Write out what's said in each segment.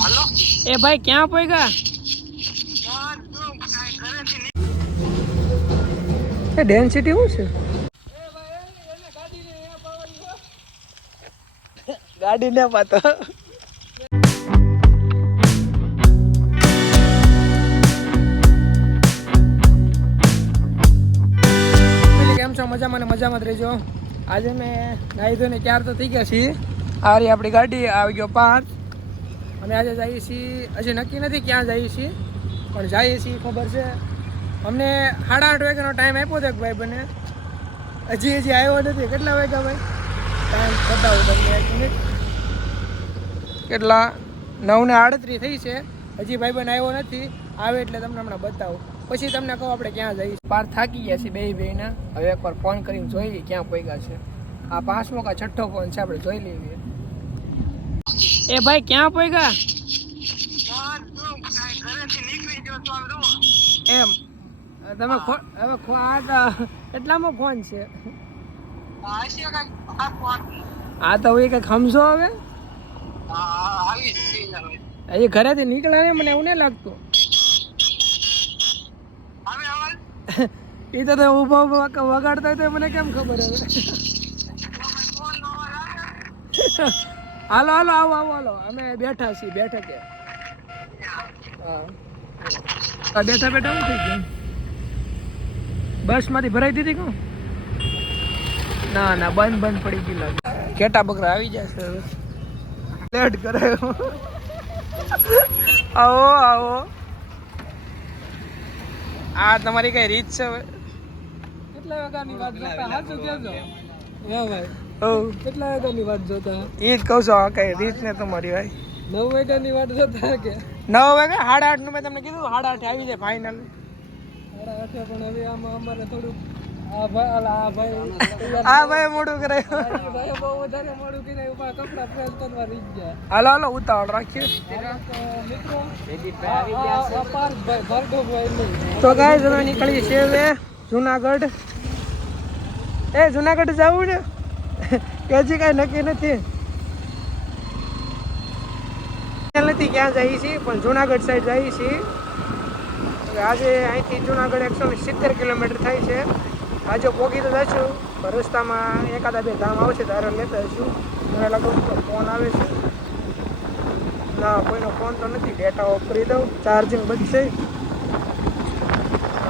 Hello ए भाई क्या पोएगा density શું છે ગાડી ને પાતો કેમ છો મજામાં ને મજામાં જ રહેજો આજે મેં નાહી ધોઈને ક્યાર તો થઈ ગયા છીએ આ રહી આપણી ગાડી આવી ગયો 5 અમે આજે જઈએ છીએ હજી નક્કી નથી ક્યાં જઈએ છીએ પણ જઈએ છીએ ખબર છે અમને 8:30 વાગ્યાનો ટાઈમ આપ્યો હતો ભાઈ બને હજી આવ્યો નથી કેટલા વાગ્યા ભાઈ ટાઈમ બતાવું તમને 1 મિનિટ કેટલા 9:38 થઈ છે હજી ભાઈ બન આવ્યો નથી આવે એટલે તમને હમણાં બતાવું પછી તમને કહું આપણે ક્યાં જઈએ પાર થાકી ગયા છીએ બે ભાઈના હવે એકવાર ફોન કરીને જોઈએ ક્યાં પહોંચ્યા છે આ 5મો કે 6ઠ્ઠો ફોન છે આપણે જોઈ લઈએ એ ભાઈ ક્યાં પહોંચ્યા એમ તમે હવે કેટલામો ફોન છે હા તો એ કંઈક સમજો હવે એ ઘરેથી નીકળ્યા ને મને એવું નહીં લાગતું એ તો ઉભા વગાડતા હોય તો મને કેમ ખબર હવે હાલો હાલો આવો આવો હાલો અમે બેઠા છીએ બેઠા કે હા બેઠા બેઠા શું થઈ ગયું બસ માંથી ભરાઈ દીધી કહું ના ના બંધ પડી ગઈ લાગે ઘેટા બકરા આવી જશે હવે લેટ કરે આવો આવો આ તમારી કઈ રીત છે હવે કેટલા વાગ્યાની વાત જોતા સાચું કહેજો હે ભાઈ કેટલા વાગ્યાની વાત જોતા એ જ કહું છું આ કઈ રીત ને તમારી ભાઈ 9 વાગ્યાની વાત જોતા કે 9 વાગ્યા 8:30 નું મેં તમને કીધું 8:30 આવી જાય ફાઇનલ 8:30 પણ હવે આમાં અમારે થોડું આ ભાઈ મોડું કરે ભાઈ બહુ વધારે મોડું કરીને ઉપર કપડા પ્રેસ કરવા રહી ગયા હાલો હાલો ઉતાવળ રાખીએ મિત્રો તો ગાઈસ અમે નીકળી છે હવે જુનાગઢ જુનાગઢ જવું ને હજી કઈ નક્કી નથી ક્યાં જઈએ છીએ પણ જુનાગઢ સાઈડ જઈએ છીએ આજે અહીંથી જુનાગઢ 170 કિલોમીટર થાય છે આજે પોગી તો જઈશું રસ્તામાં એકાદા 2 ધામ આવશે ત્યારે લેતા જઈશું મને લાગે ફોન આવે છે ના કોઈનો ફોન તો નથી ડેટા ઓફ કરી દઉં ચાર્જિંગ બચશે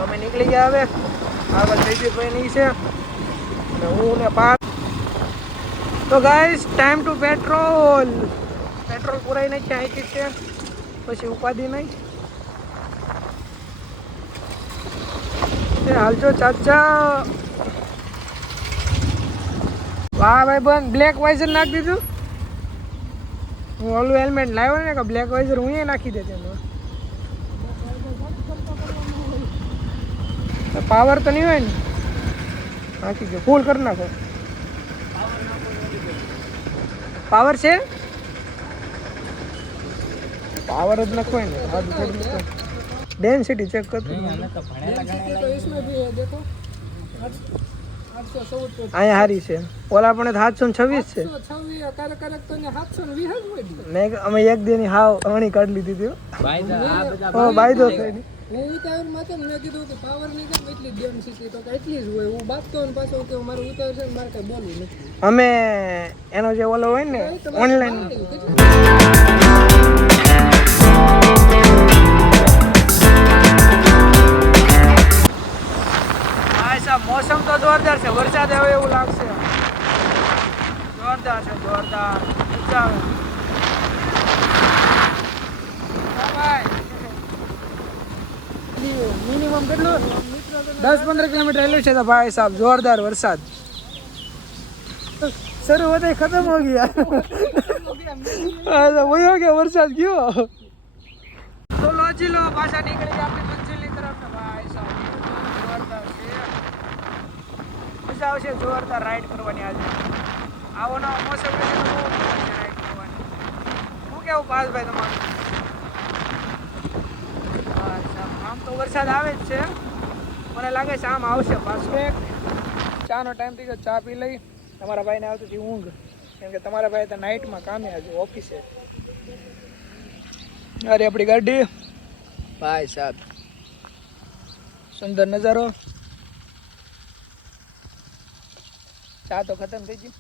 અમે નીકળી ગયા હવે આગળ જયદીપભાઈ નહીં છે અને હું ને પાર તો ગાઈસ ટાઈમ ટુ પેટ્રોલ પુરાઈ નાખી અહીંથી છે પછી ઉપાધિ નહીં હાલજો ચાચા વાહ ભાઈ બન બ્લેક વાઇઝર નાખી દીધું હું ઓલું હેલ્મેટ લાવ્યો ને કે બ્લેક વાઇઝર હું નાખી દે તેમાં પાવર તો નહીં હોય ને નાખી ગયો ફૂલ કરી નાખો પાવર છે पावर જ નખો ને डेंसिटी चेक कर અહીંયા હારી છે ઓલા પણ 726 છે નહીં અમે એક દિન હાવ અણી કાઢી લીધી હતી બાય દો થઈ હું ઉતાવળ માં મેં કીધું કે પાવર ની કેમ એટલી ડેન્સિટી તો એટલી જ હોય હું બાત તો પાછો કે મારું ઉતાવળ છે મારે કઈ બોલવું નથી અમે એનો જે ઓલો હોય ને ઓનલાઈન मौसम तो जोरदार છે વરસાદ આવે એવું લાગશે જોરદાર છે જોરદાર મિનિમમ કેટલું 10-15 કિલોમીટર રેલ્વે છે તો ભાઈ સાહેબ જોરદાર વરસાદ શરૂ હોતે ખતમ હો ગયા વહી હો ગયા વરસાદ ગયો તો લોજી લો પાછા નીકળી આપણી મંજિલની તરફ ને ભાઈ સાહેબ જોરદાર છે મજા આવશે જોરદાર રાઈડ કરવાની આજે આવો નવો મોસમ રહેશે તો બહુ મજા આવશે રાઈડ કરવાની શું કેવું પાસભાઈ તમારું આમ તો વરસાદ આવે જ છે મને લાગે છે આમ આવશે પાછું ચાનો ટાઈમ થઈ ગયો ચા પી લઈ તમારા ભાઈને આવતી હતી ઊંઘ કેમ કે તમારા ભાઈ તો નાઇટમાં કામે આજે ઓફિસે अरे अपनी गाड़ी भाई साहब सुंदर नजारो चा तो खत्म थी जी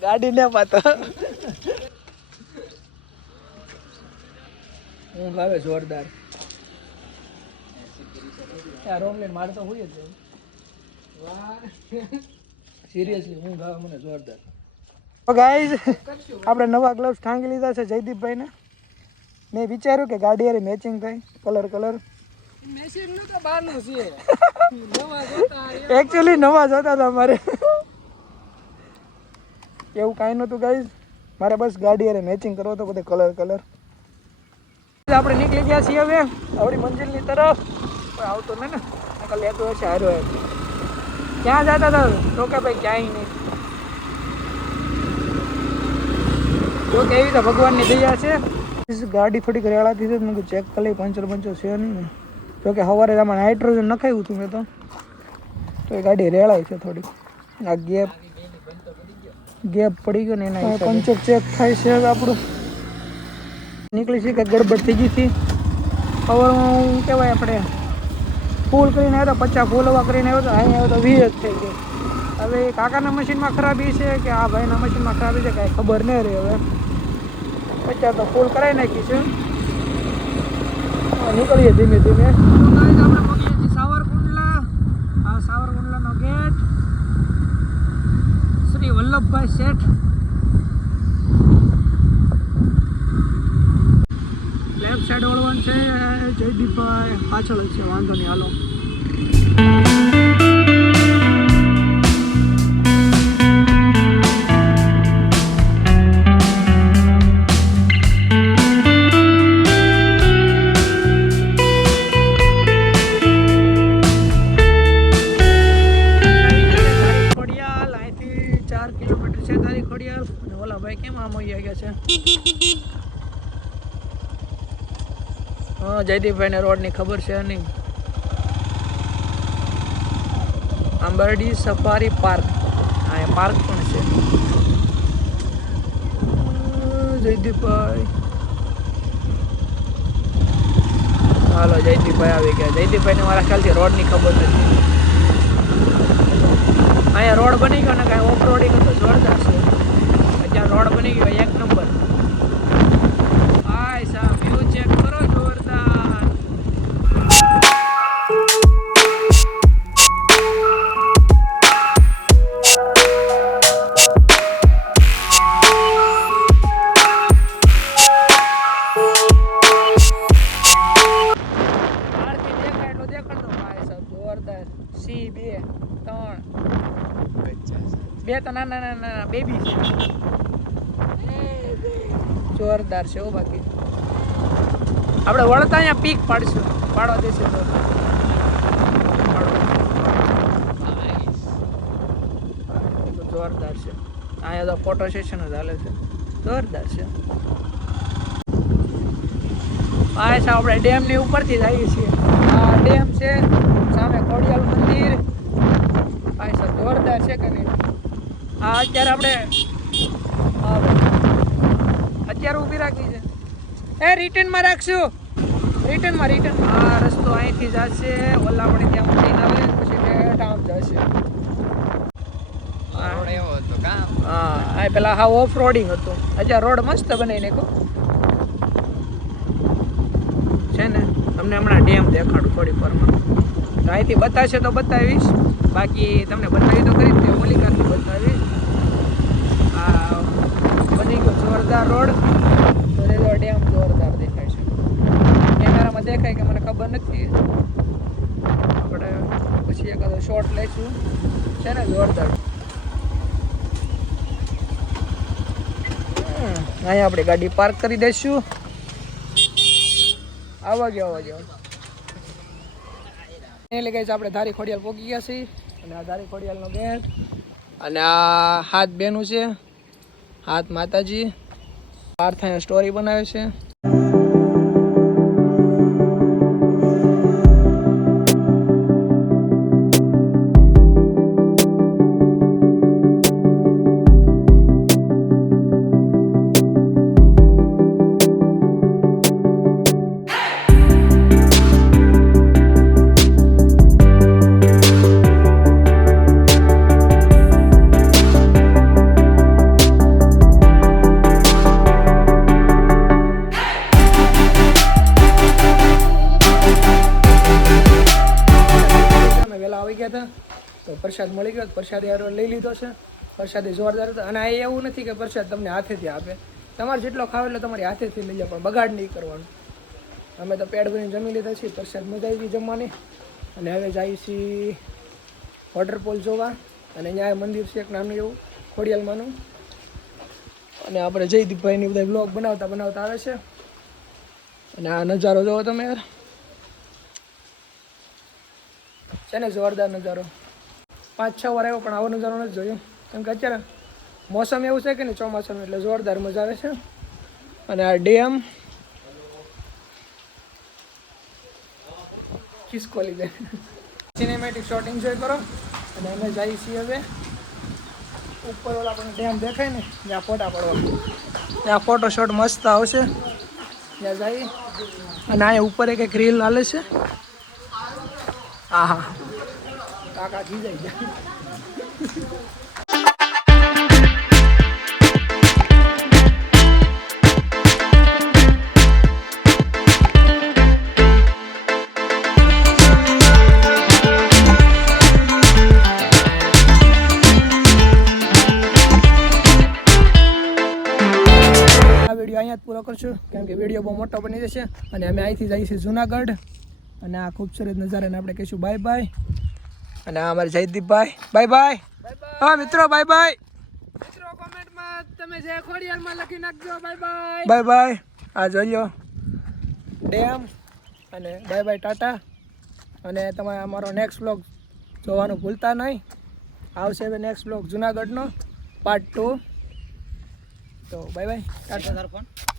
गाड़ी ने पातो ઊંઘ આવે જોરદાર યાર ઓમલેટ મારે તો હોય જ વાહ સિરિયસલી ઊંઘ આવે મને જોરદાર તો ગાઈઝ આપણે નવા ગ્લવ્સ ઠાંગી લીધા છે જયદીપભાઈને મેં વિચાર્યું કે ગાડી હારે મેચિંગ થાય કલર કલર મેચિંગ નું તો બહારનું છે નવા જોતા એકચ્યુઅલી નવા જોતા હતા મારે એવું કાંઈ નહોતું ગાઈઝ મારે બસ ગાડી હારે મેચિંગ કરવો તો બધે કલર કલર આપણે નીકળી ગયા છીએ હવે આપણી મંજિલની તરફ આવતો ને લેતો હશે હારો ક્યાં જતા હતા તો કે ભાઈ ક્યાંય નહીં તો કેવી રીતે ભગવાનની દયા છે ગાડી થોડીક રેળાતી છે મેં ચેક કરી લઈ પંચર છે નહીં ને જો કે સવારે આમાં નાઇટ્રોજન નખાવ્યું હતું મેં તો એ ગાડી રેળાય છે થોડીક આ ગેપ પડી ગયો ને એના પંચર ચેક થાય છે આપણું નીકળી છે કે ગડબડ થઈ ગઈ હતી સવારમાં હું કહેવાય આપણે ફૂલ કરીને આવ્યો તો 50 ફૂલ હવા કરીને આવ્યો તો અહીંયા આવ્યો તો 20 જ થઈ ગઈ હવે કાકાના મશીનમાં ખરાબી છે કે આ ભાઈના મશીનમાં ખરાબી છે કાંઈ ખબર નહીં રહી હવે 50 તો ફૂલ કરાવી નાખી છે નીકળીએ ધીમે ધીમે આપણે પહોંચીએ છીએ સાવરકુંડલા આ સાવરકુંડલાનો ગેટ શ્રી વલ્લભભાઈ શેઠ લેફ્ટ સાઈડ વળવાનું છે જયદીપભાઈ પાછળ જ છે વાંધો નહીં હાલો जयदीपभाई ने रोड ની ખબર છે નહીં આંબરડી સફારી પાર્ક આ પાર્ક પણ છે જયદીપભાઈ હાલો જયદીપભાઈ આવી ગયા જયદીપભાઈ ને મારા ખ્યાલથી રોડ ની ખબર નથી અહીંયા રોડ બની ગયો ને કાંઈ ઓફ રોડિંગ તો જોરદાર છે અત્યારે રોડ બની ગયો એક નંબર હાય સાહેબ વ્યૂ ચેક કરો જોરદાર બે તો નાના નાના બેબી છે જોરદાર છે બાકી આપણે વળતા અહીંયા પીક પાડશું પાડવા દેશે તો જોરદાર છે અહીંયા તો ફોટો સેશન જ હાલે છે જોરદાર છે આ છે આપણે ડેમની ઉપરથી જ આવીએ છીએ આ ડેમ છે સામે ખોડિયાલ મંદિર આ છે જોરદાર છે કે નહીં આ અત્યારે આપણે અત્યારે ઊભી રાખી છે એ રિટર્નમાં રાખશું રિટર્નમાં આ રસ્તો અહીંથી જશે ઓલા આપણે ત્યાં મૂકીને આવે પછી ઠેઠ આમ જશે હા પેલા હા ઓફ રોડિંગ હતું અત્યારે રોડ મસ્ત બનાવી નાખ્યો છે ને તમને હમણાં ડેમ દેખાડું થોડી વારમાં અહીંથી બતાવશે તો બતાવીશ બાકી તમને બતાવી તો કરી જ મલિકાથી બતાવીશ આ બની ગયો જોરદાર રોડ ડેમ જોરદાર દેખાય છે કેમેરામાં દેખાય કે મને ખબર નથી આપણે પછી એકાદો શોટ લઈશું છે ને જોરદાર અહીંયા આપણે ગાડી પાર્ક કરી દઈશું આવવા ગયો એટલે કઈ આપણે ધારી ખોડિયાલ પહોંચી ગયા છીએ અને આ ધારી ખોડિયાલનો ગેટ અને આ હાથ બેનું છે હાથ માતાજી પાર્થાને સ્ટોરી બનાવે છે પ્રસાદ મળી ગયો, પ્રસાદ યાર લઈ લીધો છે. પ્રસાદ જોરદાર હતો. અને આ એવું નથી કે પ્રસાદ તમને હાથેથી આપે, તમારે જેટલો ખાવ એટલે તમારી હાથેથી લઈ જાઓ, પણ બગાડ નહીં કરવાનું. અમે તો પેટ ભરીને જમી લીધા છીએ, પ્રસાદ મજા આવી ગઈ જમવાની. અને હવે જઈએ છીએ વોટરફોલ જોવા. અને અહીંયા મંદિર છે એક નાનું એવું ખોડિયાલમાંનું. અને આપણે જયદીપભાઈની બધા બ્લોગ બનાવતા આવે છે. અને આ નજારો જોવો તમે યાર, છે ને જોરદાર નજારો. 5-6 વાર આવ્યો પણ આવો નજારો નથી જોયો, કેમ કે અત્યારે મોસમ એવું છે કે નહીં ચોમાસાનું, એટલે જોરદાર મજા આવે છે. અને આ ડેમ ખિસકોલી દે સિનેમેટિક શોટ એન્જોય કરો. અને અમે જઈએ છીએ હવે ઉપર ઓલા પણ ડેમ દેખાય ને ત્યાં ફોટા પાડવા, ત્યાં ફોટો શોટ મસ્ત આવશે ત્યાં જઈએ. અને અહીંયા ઉપર એક રીલ હાલે છે. હા કાકા ખીજાઈ ગયા. અહીંયા જ પૂરો કરશું, કેમ કે વિડીયો બહુ મોટો બની જશે. અને અમે અહીંથી જઈએ છીએ જુનાગઢ. અને આ ખૂબસૂરત નજારાને આપણે કહીશું બાય બાય. અને આ અમારે જયદીપભાઈ બાય બાય. હા મિત્રો બાય બાય. મિત્રો કોમેન્ટમાં તમે જે ખોડિયારમાં લખી નાખજો બાય બાય. Bye bye. આ જોઈ લો ડેમ. અને બાય બાય ટાટા. અને તમે અમારો નેક્સ્ટ બ્લોગ જોવાનું ભૂલતા નહીં. આવશે હવે નેક્સ્ટ બ્લોગ જુનાગઢનો પાર્ટ 2. તો બાય બાય ટાટા.